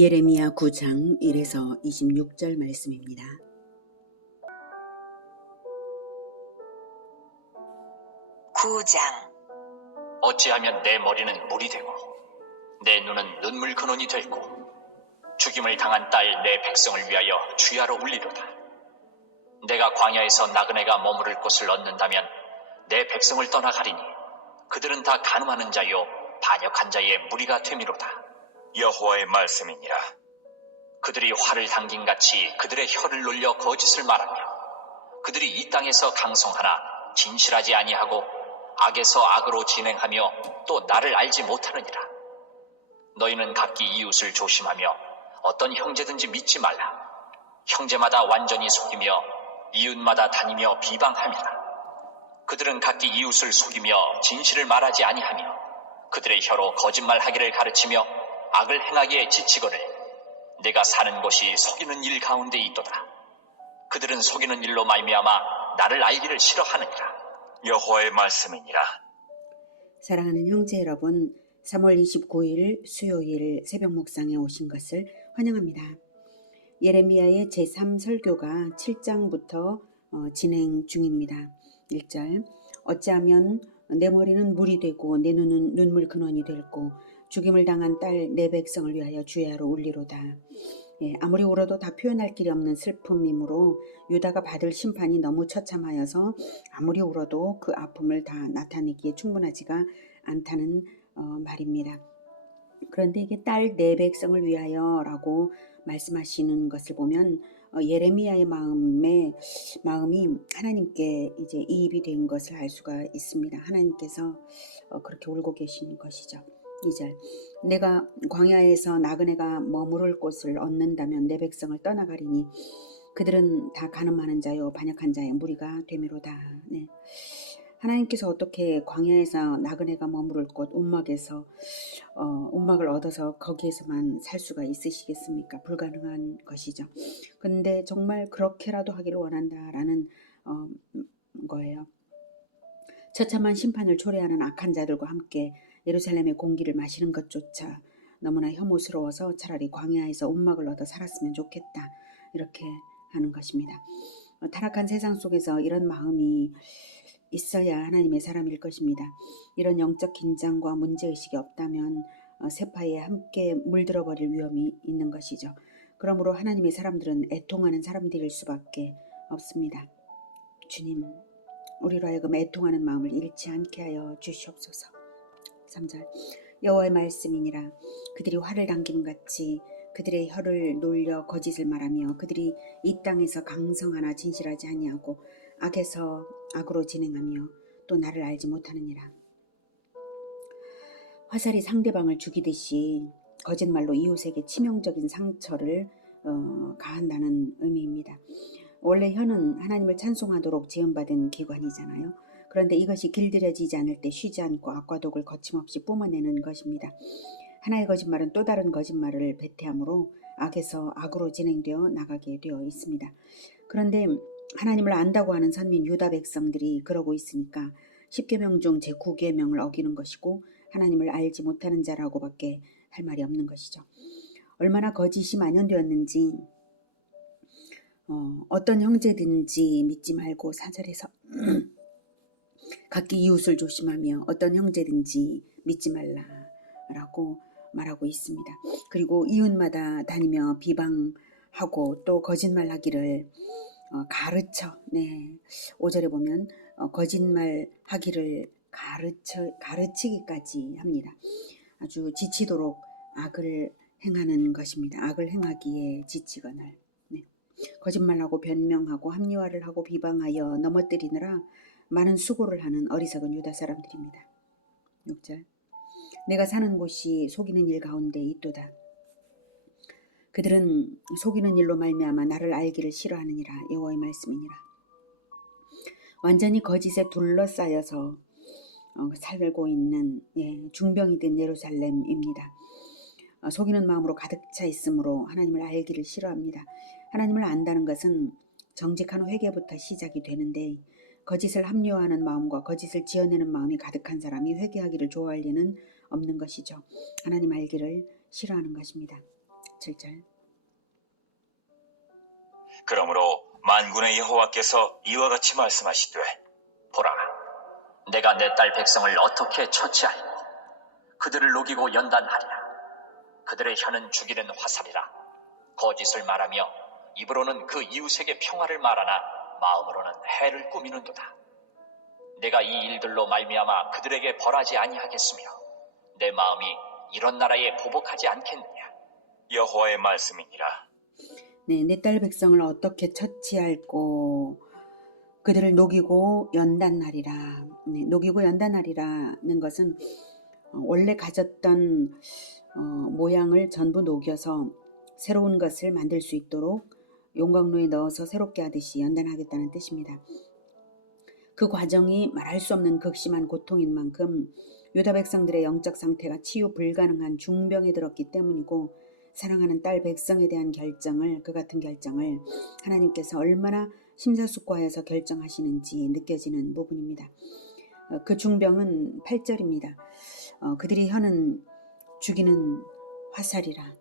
예레미야 9장 1에서 26절 말씀입니다. 9장. 어찌하면 내 머리는 물이 되고 내 눈은 눈물 근원이 되고 죽임을 당한 딸 내 백성을 위하여 주야로 울리로다. 내가 광야에서 나그네가 머무를 곳을 얻는다면 내 백성을 떠나가리니 그들은 다 간음하는 자요 반역한 자의 무리가 되미로다. 여호와의 말씀이니라. 그들이 활을 당긴 같이 그들의 혀를 놀려 거짓을 말하며 그들이 이 땅에서 강성하나 진실하지 아니하고 악에서 악으로 진행하며 또 나를 알지 못하느니라. 너희는 각기 이웃을 조심하며 어떤 형제든지 믿지 말라. 형제마다 완전히 속이며 이웃마다 다니며 비방함이라. 그들은 각기 이웃을 속이며 진실을 말하지 아니하며 그들의 혀로 거짓말하기를 가르치며 악을 행하기에 지치거늘 내가 사는 곳이 속이는 일 가운데 있도다. 그들은 속이는 일로 말미암아 나를 알기를 싫어하느니라. 여호와의 말씀이니라. 사랑하는 형제 여러분, 3월 29일 수요일 새벽 묵상에 오신 것을 환영합니다. 예레미야의 제3설교가 7장부터 진행 중입니다. 1절. 어찌하면 내 머리는 물이 되고 내 눈은 눈물 근원이 되고 죽임을 당한 딸 내 백성을 위하여 주야로 울리로다. 아무리 울어도 다 표현할 길이 없는 슬픔이므로 유다가 받을 심판이 너무 처참하여서 아무리 울어도 그 아픔을 다 나타내기에 충분하지가 않다는 말입니다. 그런데 이게 딸 내 백성을 위하여라고 말씀하시는 것을 보면 예레미야의 마음이 하나님께 이제 이입이 된 것을 알 수가 있습니다. 하나님께서 그렇게 울고 계신 것이죠. 2절. 내가 광야에서 나그네가 머무를 곳을 얻는다면 내 백성을 떠나가리니 그들은 다 간음하는 자요 반역한 자의 무리가 되미로다. 네. 하나님께서 어떻게 광야에서 나그네가 머무를 곳 움막에서 움막을 얻어서 거기에서만 살 수가 있으시겠습니까? 불가능한 것이죠. 그런데 정말 그렇게라도 하기를 원한다라는 거예요. 처참한 심판을 초래하는 악한 자들과 함께 예루살렘의 공기를 마시는 것조차 너무나 혐오스러워서 차라리 광야에서 움막을 얻어 살았으면 좋겠다. 이렇게 하는 것입니다. 타락한 세상 속에서 이런 마음이 있어야 하나님의 사람일 것입니다. 이런 영적 긴장과 문제의식이 없다면 세파에 함께 물들어버릴 위험이 있는 것이죠. 그러므로 하나님의 사람들은 애통하는 사람들일 수밖에 없습니다. 주님, 우리로 하여금 애통하는 마음을 잃지 않게 하여 주시옵소서. 3절. 여호와의 말씀이니라. 그들이 활을 당김같이 그들의 혀를 놀려 거짓을 말하며 그들이 이 땅에서 강성하나 진실하지 아니하고 악에서 악으로 진행하며 또 나를 알지 못하느니라. 화살이 상대방을 죽이듯이 거짓말로 이웃에게 치명적인 상처를 가한다는 의미입니다. 원래 혀는 하나님을 찬송하도록 지음받은 기관이잖아요. 그런데 이것이 길들여지지 않을 때 쉬지 않고 악과 독을 거침없이 뿜어내는 것입니다. 하나의 거짓말은 또 다른 거짓말을 배태함으로 악에서 악으로 진행되어 나가게 되어 있습니다. 그런데 하나님을 안다고 하는 선민 유다 백성들이 그러고 있으니까 10계명 중 제9계명을 어기는 것이고 하나님을 알지 못하는 자라고밖에 할 말이 없는 것이죠. 얼마나 거짓이 만연되었는지 어떤 형제든지 믿지 말고 4절에서 각기 이웃을 조심하며 어떤 형제든지 믿지 말라라고 말하고 있습니다. 그리고 이웃마다 다니며 비방하고 또 거짓말하기를 가르쳐. 5절에 보면 거짓말하기를 가르치기까지 합니다. 아주 지치도록 악을 행하는 것입니다. 악을 행하기에 지치거늘. 거짓말하고 변명하고 합리화를 하고 비방하여 넘어뜨리느라 많은 수고를 하는 어리석은 유다 사람들입니다. 6절. 내가 사는 곳이 속이는 일 가운데 있도다. 그들은 속이는 일로 말미암아 나를 알기를 싫어하느니라. 여호와의 말씀이니라. 완전히 거짓에 둘러싸여서 살고 있는 중병이 된 예루살렘입니다. 속이는 마음으로 가득 차 있으므로 하나님을 알기를 싫어합니다. 하나님을 안다는 것은 정직한 회개부터 시작이 되는데 거짓을 합리화하는 마음과 거짓을 지어내는 마음이 가득한 사람이 회개하기를 좋아할 리는 없는 것이죠. 하나님 알기를 싫어하는 것입니다. 7절. 그러므로 만군의 여호와께서 이와 같이 말씀하시되 보라, 내가 내 딸 백성을 어떻게 처치하리고 그들을 녹이고 연단하리라. 그들의 혀는 죽이는 화살이라. 거짓을 말하며 입으로는 그 이웃에게 평화를 말하나 마음으로는 해를 꾸미는도다. 내가 이 일들로 말미암아 그들에게 벌하지 아니하겠으며 내 마음이 이런 나라에 보복하지 않겠느냐. 여호와의 말씀이니라. 네, 내 딸 백성을 어떻게 처치할꼬 그들을 녹이고 연단하리라. 네, 녹이고 연단하리라는 것은 원래 가졌던 모양을 전부 녹여서 새로운 것을 만들 수 있도록 용광로에 넣어서 새롭게 하듯이 연단하겠다는 뜻입니다. 그 과정이 말할 수 없는 극심한 고통인 만큼 유다 백성들의 영적 상태가 치유 불가능한 중병에 들었기 때문이고, 사랑하는 딸 백성에 대한 결정을, 그 같은 결정을 하나님께서 얼마나 심사숙고하여서 결정하시는지 느껴지는 부분입니다. 그 중병은 8절입니다. 그들이 혀는 죽이는 화살이라.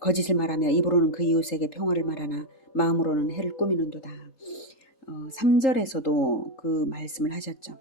거짓을 말하며 입으로는 그 이웃에게 평화를 말하나 마음으로는 해를 꾸미는도다. 3절에서도 그 말씀을 하셨죠.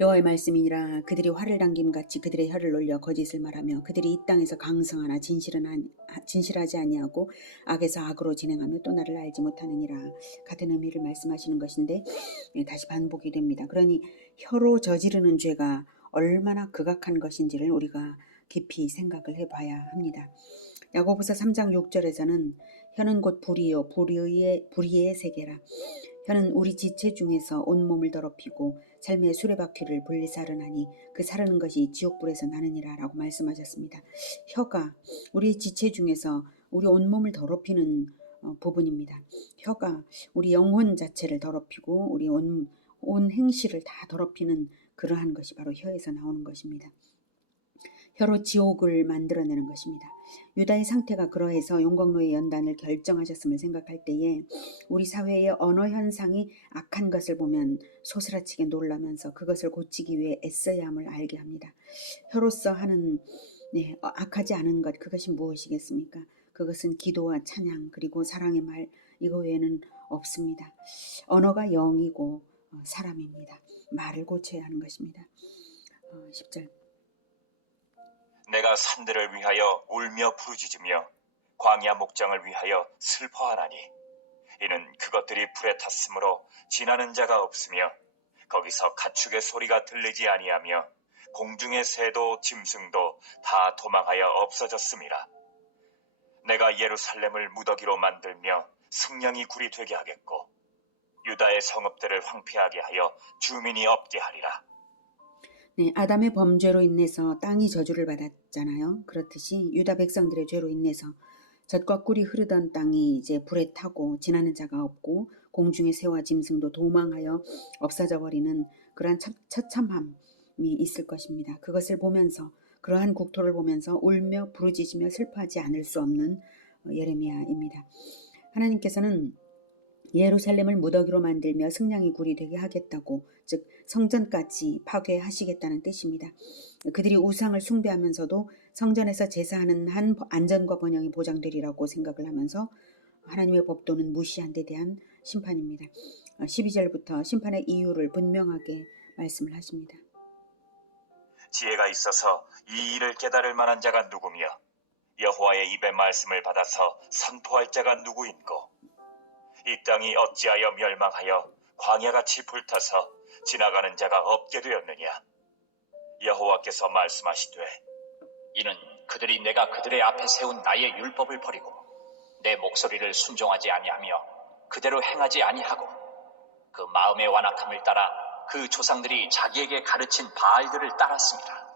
여호와의 말씀이니라. 그들이 활을 당김같이 그들의 혀를 놀려 거짓을 말하며 그들이 이 땅에서 강성하나 진실하지 아니하고 악에서 악으로 진행하며 또 나를 알지 못하느니라. 같은 의미를 말씀하시는 것인데 다시 반복이 됩니다. 그러니 혀로 저지르는 죄가 얼마나 극악한 것인지를 우리가 깊이 생각을 해봐야 합니다. 야고보서 3장 6절에서는 혀는 곧 불이요 불의의 세계라. 혀는 우리 지체 중에서 온몸을 더럽히고 삶의 수레바퀴를 분리사르나니 그 사르는 것이 지옥불에서 나느니라 라고 말씀하셨습니다. 혀가 우리 지체 중에서 우리 온몸을 더럽히는 부분입니다. 혀가 우리 영혼 자체를 더럽히고 우리 온 행실을 다 더럽히는 그러한 것이 바로 혀에서 나오는 것입니다. 혀로 지옥을 만들어내는 것입니다. 유다의 상태가 그러해서 용광로의 연단을 결정하셨음을 생각할 때에 우리 사회의 언어 현상이 악한 것을 보면 소스라치게 놀라면서 그것을 고치기 위해 애써야 함을 알게 합니다. 혀로서 하는 악하지 않은 것, 그것이 무엇이겠습니까? 그것은 기도와 찬양 그리고 사랑의 말, 이거 외에는 없습니다. 언어가 영이고 사람입니다. 말을 고쳐야 하는 것입니다. 10절. 내가 산들을 위하여 울며 부르짖으며 광야 목장을 위하여 슬퍼하나니 이는 그것들이 불에 탔으므로 지나는 자가 없으며 거기서 가축의 소리가 들리지 아니하며 공중의 새도 짐승도 다 도망하여 없어졌음이라. 내가 예루살렘을 무더기로 만들며 승냥이 굴이 되게 하겠고 유다의 성읍들을 황폐하게 하여 주민이 없게 하리라. 네, 아담의 범죄로 인해서 땅이 저주를 받았잖아요. 그렇듯이 유다 백성들의 죄로 인해서 젖과 꿀이 흐르던 땅이 이제 불에 타고 지나는 자가 없고 공중의 새와 짐승도 도망하여 없어져 버리는 그러한 처참함이 있을 것입니다. 그것을 보면서, 그러한 국토를 보면서 울며 부르짖으며 슬퍼하지 않을 수 없는 예레미야입니다. 하나님께서는 예루살렘을 무더기로 만들며 승냥이 굴이 되게 하겠다고, 즉 성전까지 파괴하시겠다는 뜻입니다. 그들이 우상을 숭배하면서도 성전에서 제사하는 한 안전과 번영이 보장되리라고 생각을 하면서 하나님의 법도는 무시한 데 대한 심판입니다. 12절부터 심판의 이유를 분명하게 말씀을 하십니다. 지혜가 있어서 이 일을 깨달을 만한 자가 누구며 여호와의 입의 말씀을 받아서 선포할 자가 누구인고 이 땅이 어찌하여 멸망하여 광야같이 불타서 지나가는 자가 없게 되었느냐. 여호와께서 말씀하시되 이는 그들이 내가 그들의 앞에 세운 나의 율법을 버리고 내 목소리를 순종하지 아니하며 그대로 행하지 아니하고 그 마음의 완악함을 따라 그 조상들이 자기에게 가르친 바알들을 따랐습니다.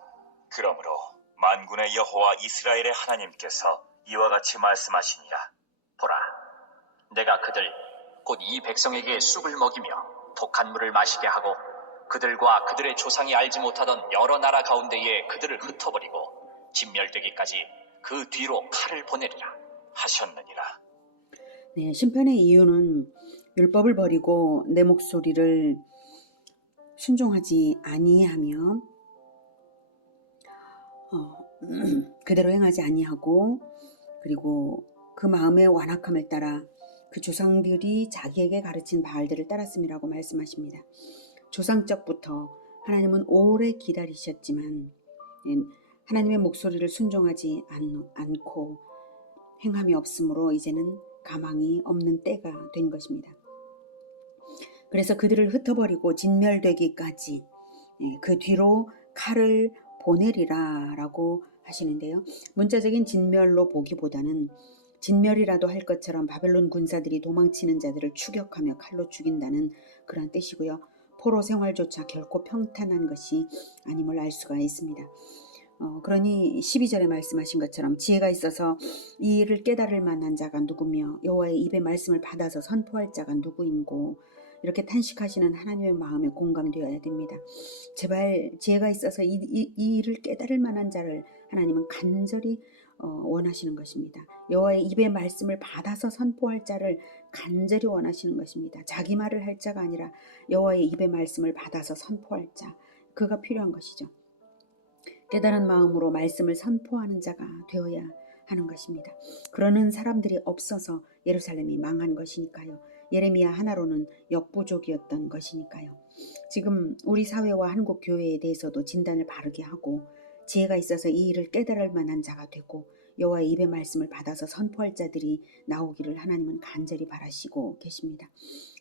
그러므로 만군의 여호와 이스라엘의 하나님께서 이와 같이 말씀하시니라. 보라, 내가 그들 곧 이 백성에게 쑥을 먹이며 독한 물을 마시게 하고 그들과 그들의 조상이 알지 못하던 여러 나라 가운데에 그들을 흩어버리고 진멸되기까지 그 뒤로 칼을 보내리라 하셨느니라. 네, 심판의 이유는 율법을 버리고 내 목소리를 순종하지 아니하며 그대로 행하지 아니하고 그리고 그 마음의 완악함을 따라 그 조상들이 자기에게 가르친 바알들을 따랐음이라고 말씀하십니다. 조상적부터 하나님은 오래 기다리셨지만 하나님의 목소리를 순종하지 않고 행함이 없으므로 이제는 가망이 없는 때가 된 것입니다. 그래서 그들을 흩어버리고 진멸되기까지 그 뒤로 칼을 보내리라 라고 하시는데요. 문자적인 진멸로 보기보다는 진멸이라도 할 것처럼 바벨론 군사들이 도망치는 자들을 추격하며 칼로 죽인다는 그런 뜻이고요. 포로 생활조차 결코 평탄한 것이 아님을 알 수가 있습니다. 그러니 12절에 말씀하신 것처럼 지혜가 있어서 이 일을 깨달을 만한 자가 누구며 여호와의 입의 말씀을 받아서 선포할 자가 누구인고 이렇게 탄식하시는 하나님의 마음에 공감되어야 됩니다. 제발 지혜가 있어서 이 일을 깨달을 만한 자를 하나님은 간절히 원하시는 것입니다. 여호와의 입의 말씀을 받아서 선포할 자를 간절히 원하시는 것입니다. 자기 말을 할 자가 아니라 여호와의 입의 말씀을 받아서 선포할 자, 그가 필요한 것이죠. 깨달은 마음으로 말씀을 선포하는 자가 되어야 하는 것입니다. 그러는 사람들이 없어서 예루살렘이 망한 것이니까요. 예레미야 하나로는 역부족이었던 것이니까요. 지금 우리 사회와 한국 교회에 대해서도 진단을 바르게 하고 지혜가 있어서 이 일을 깨달을 만한 자가 되고 여호와의 입의 말씀을 받아서 선포할 자들이 나오기를 하나님은 간절히 바라시고 계십니다.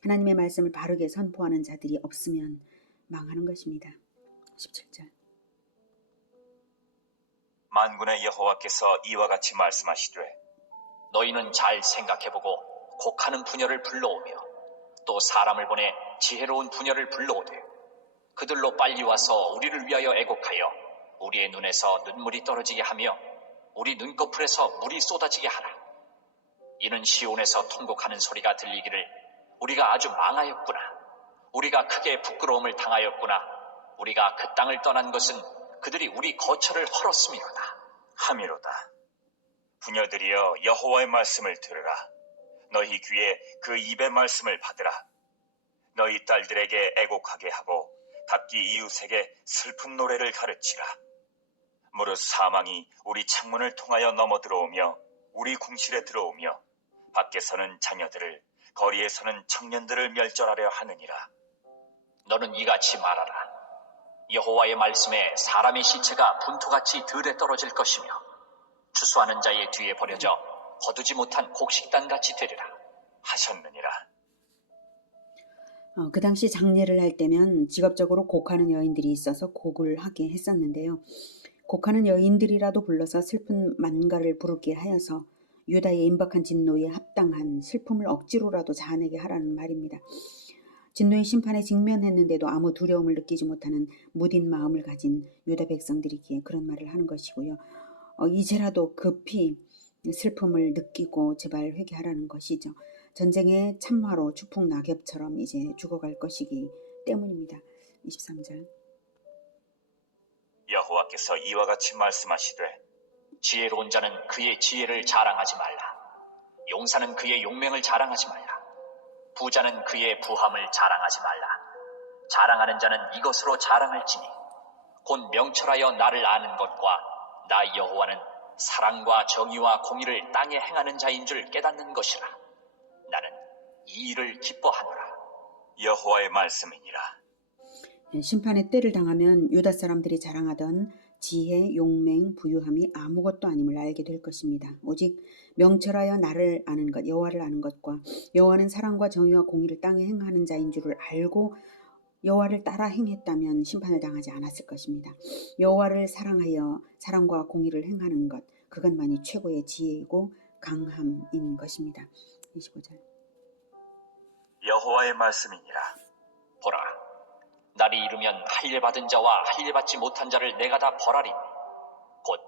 하나님의 말씀을 바르게 선포하는 자들이 없으면 망하는 것입니다. 17절. 만군의 여호와께서 이와 같이 말씀하시되 너희는 잘 생각해보고 곡하는 부녀를 불러오며 또 사람을 보내 지혜로운 부녀를 불러오되 그들로 빨리 와서 우리를 위하여 애곡하여 우리의 눈에서 눈물이 떨어지게 하며 우리 눈꺼풀에서 물이 쏟아지게 하라. 이는 시온에서 통곡하는 소리가 들리기를 우리가 아주 망하였구나. 우리가 크게 부끄러움을 당하였구나. 우리가 그 땅을 떠난 것은 그들이 우리 거처를 헐었음이로다. 함이로다. 부녀들이여 여호와의 말씀을 들으라. 너희 귀에 그 입의 말씀을 받으라. 너희 딸들에게 애곡하게 하고 각기 이웃에게 슬픈 노래를 가르치라. 무릇 사망이 우리 창문을 통하여 넘어들어오며 우리 궁실에 들어오며 밖에서는 자녀들을 거리에서는 청년들을 멸절하려 하느니라. 너는 이같이 말하라. 여호와의 말씀에 사람의 시체가 분토같이 들에 떨어질 것이며 추수하는 자의 뒤에 버려져 거두지 못한 곡식단같이 되리라 하셨느니라. 그 당시 장례를 할 때면 직업적으로 곡하는 여인들이 있어서 곡을 하게 했었는데요. 곡하는 여인들이라도 불러서 슬픈 만가를 부르게 하여서 유다의 임박한 진노에 합당한 슬픔을 억지로라도 자아내게 하라는 말입니다. 진노의 심판에 직면했는데도 아무 두려움을 느끼지 못하는 무딘 마음을 가진 유다 백성들이기에 그런 말을 하는 것이고요. 이제라도 급히 슬픔을 느끼고 제발 회개하라는 것이죠. 전쟁의 참화로 추풍 낙엽처럼 이제 죽어갈 것이기 때문입니다. 23절. 여호와께서 이와 같이 말씀하시되 지혜로운 자는 그의 지혜를 자랑하지 말라. 용사는 그의 용맹을 자랑하지 말라. 부자는 그의 부함을 자랑하지 말라. 자랑하는 자는 이것으로 자랑할지니 곧 명철하여 나를 아는 것과 나 여호와는 사랑과 정의와 공의를 땅에 행하는 자인 줄 깨닫는 것이라. 나는 이 일을 기뻐하노라. 여호와의 말씀이니라. 심판의 때를 당하면 유다 사람들이 자랑하던 지혜, 용맹, 부유함이 아무것도 아님을 알게 될 것입니다. 오직 명철하여 나를 아는 것, 여호와를 아는 것과 여호와는 사랑과 정의와 공의를 땅에 행하는 자인 줄을 알고 여호와를 따라 행했다면 심판을 당하지 않았을 것입니다. 여호와를 사랑하여 사랑과 공의를 행하는 것, 그것만이 최고의 지혜이고 강함인 것입니다. 25절. 여호와의 말씀이니라. 보라, 날이 이르면 할례 받은 자와 할례 받지 못한 자를 내가 다 벌하리니 곧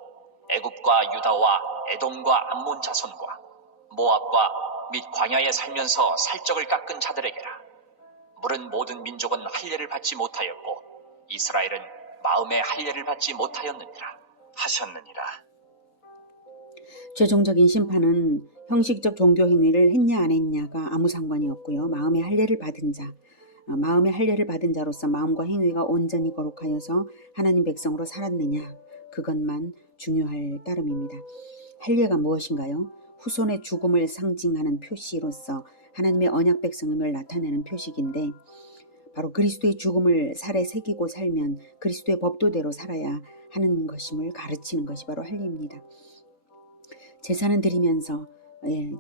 애굽과 유다와 에돔과 암몬 자손과 모압과 및 광야에 살면서 살적을 깎은 자들에게라. 물은 모든 민족은 할례를 받지 못하였고 이스라엘은 마음에 할례를 받지 못하였느니라 하셨느니라. 최종적인 심판은 형식적 종교 행위를 했냐 안 했냐가 아무 상관이 없고요. 마음의 할례를 받은 자로서 마음과 행위가 온전히 거룩하여서 하나님 백성으로 살았느냐, 그것만 중요할 따름입니다. 할례가 무엇인가요? 후손의 죽음을 상징하는 표시로서 하나님의 언약 백성임을 나타내는 표식인데 바로 그리스도의 죽음을 살에 새기고 살면 그리스도의 법도대로 살아야 하는 것임을 가르치는 것이 바로 할례입니다. 제사는 드리면서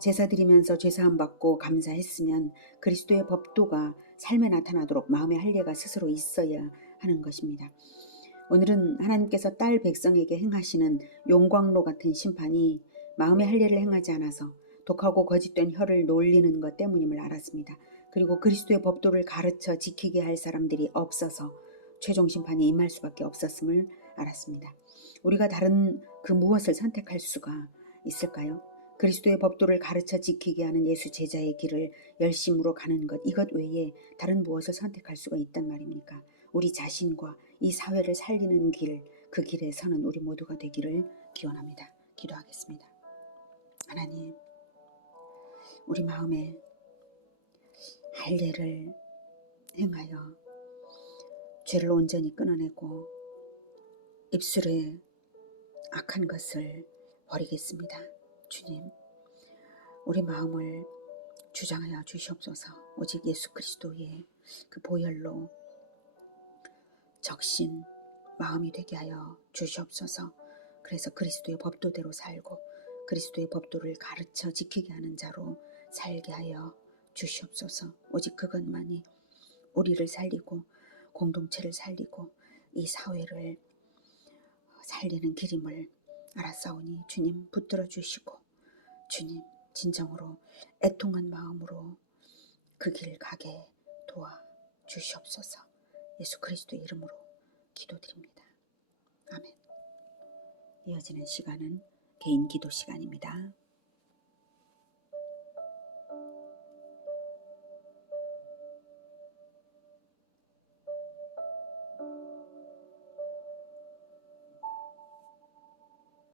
제사 드리면서 죄사함 받고 감사했으면 그리스도의 법도가 삶에 나타나도록 마음의 할례가 스스로 있어야 하는 것입니다. 오늘은 하나님께서 딸 백성에게 행하시는 용광로 같은 심판이 마음의 할례를 행하지 않아서 독하고 거짓된 혀를 놀리는 것 때문임을 알았습니다. 그리고 그리스도의 법도를 가르쳐 지키게 할 사람들이 없어서 최종 심판이 임할 수밖에 없었음을 알았습니다. 우리가 다른 그 무엇을 선택할 수가 있을까요? 그리스도의 법도를 가르쳐 지키게 하는 예수 제자의 길을 열심으로 가는 것, 이것 외에 다른 무엇을 선택할 수가 있단 말입니까? 우리 자신과 이 사회를 살리는 길, 그 길에 서는 우리 모두가 되기를 기원합니다. 기도하겠습니다. 하나님, 우리 마음에 할례를 행하여 죄를 온전히 끊어내고 입술에 악한 것을 버리겠습니다. 주님, 우리 마음을 주장하여 주시옵소서. 오직 예수 그리스도의 그 보혈로 적신 마음이 되게 하여 주시옵소서. 그래서 그리스도의 법도대로 살고 그리스도의 법도를 가르쳐 지키게 하는 자로 살게 하여 주시옵소서. 오직 그것만이 우리를 살리고 공동체를 살리고 이 사회를 살리는 길임을 알았사오니 주님 붙들어 주시고 주님 진정으로 애통한 마음으로 그 길 가게 도와 주시옵소서. 예수 그리스도의 이름으로 기도드립니다. 아멘. 이어지는 시간은 개인 기도 시간입니다.